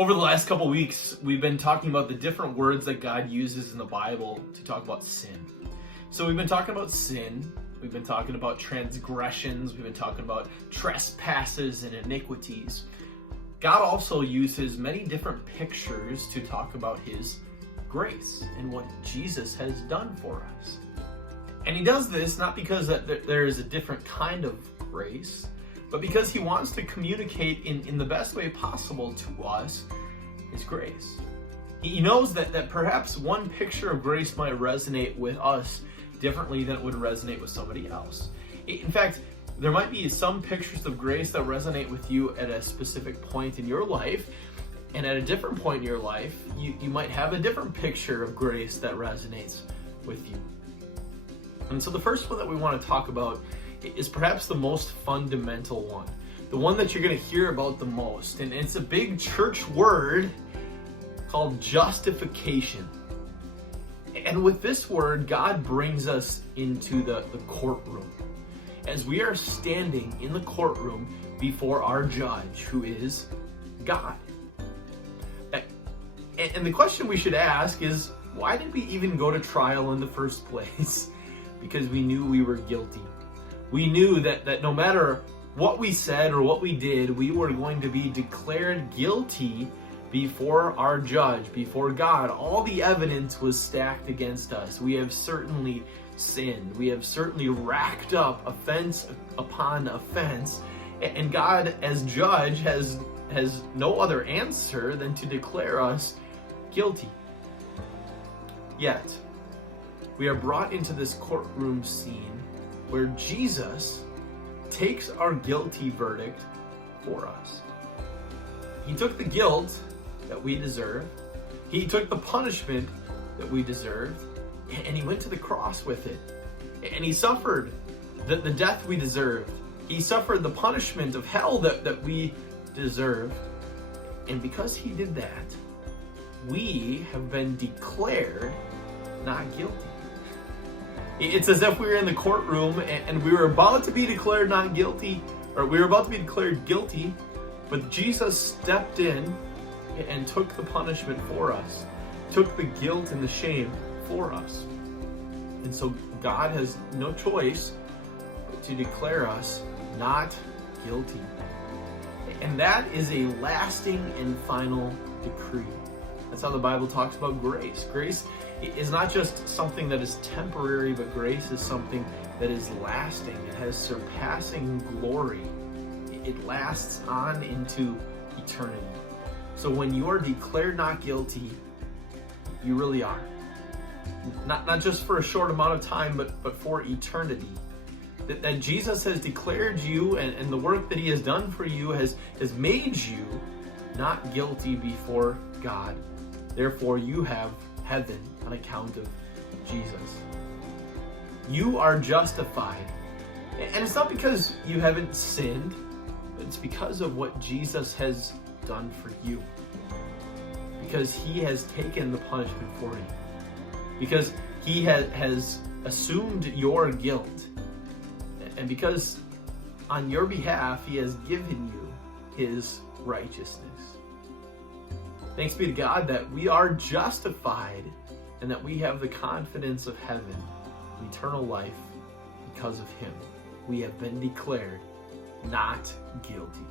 Over the last couple weeks, we've been talking about the different words that God uses in the Bible to talk about sin. So we've been talking about sin, we've been talking about transgressions, we've been talking about trespasses and iniquities. God also uses many different pictures to talk about his grace and what Jesus has done for us. And he does this not because that there is a different kind of grace, but because he wants to communicate in the best way possible to us his grace. He knows that perhaps one picture of grace might resonate with us differently than it would resonate with somebody else. In fact, there might be some pictures of grace that resonate with you at a specific point in your life, and at a different point in your life, you might have a different picture of grace that resonates with you. And so the first one that we want to talk about is perhaps the most fundamental one, the one that you're going to hear about the most. And it's a big church word called justification. And with this word, God brings us into the courtroom. As we are standing in the courtroom before our judge, who is God. And the question we should ask is, why did we even go to trial in the first place? Because we knew we were guilty. We knew that no matter what we said or what we did, we were going to be declared guilty before our judge, before God. All the evidence was stacked against us. We have certainly sinned. We have certainly racked up offense upon offense. And God, as judge, has no other answer than to declare us guilty. Yet, we are brought into this courtroom scene where Jesus takes our guilty verdict for us. He took the guilt that we deserve. He took the punishment that we deserved, and he went to the cross with it. And he suffered the death we deserved. He suffered the punishment of hell that we deserved. And because he did that, we have been declared not guilty. It's as if we were in the courtroom and we were about to be declared not guilty, or we were about to be declared guilty, but Jesus stepped in and took the punishment for us, took the guilt and the shame for us. And so God has no choice but to declare us not guilty. And that is a lasting and final decree. That's how the Bible talks about grace. Grace is not just something that is temporary, but grace is something that is lasting. It has surpassing glory. It lasts on into eternity. So when you are declared not guilty, you really are. Not just for a short amount of time, but for eternity. That Jesus has declared you, and the work that he has done for you has made you not guilty before God. Therefore, you have heaven on account of Jesus. You are justified. And it's not because you haven't sinned, but it's because of what Jesus has done for you. Because he has taken the punishment for you. Because he has assumed your guilt. And because on your behalf, he has given you his righteousness. Thanks be to God that we are justified and that we have the confidence of heaven, eternal life, because of him. We have been declared not guilty.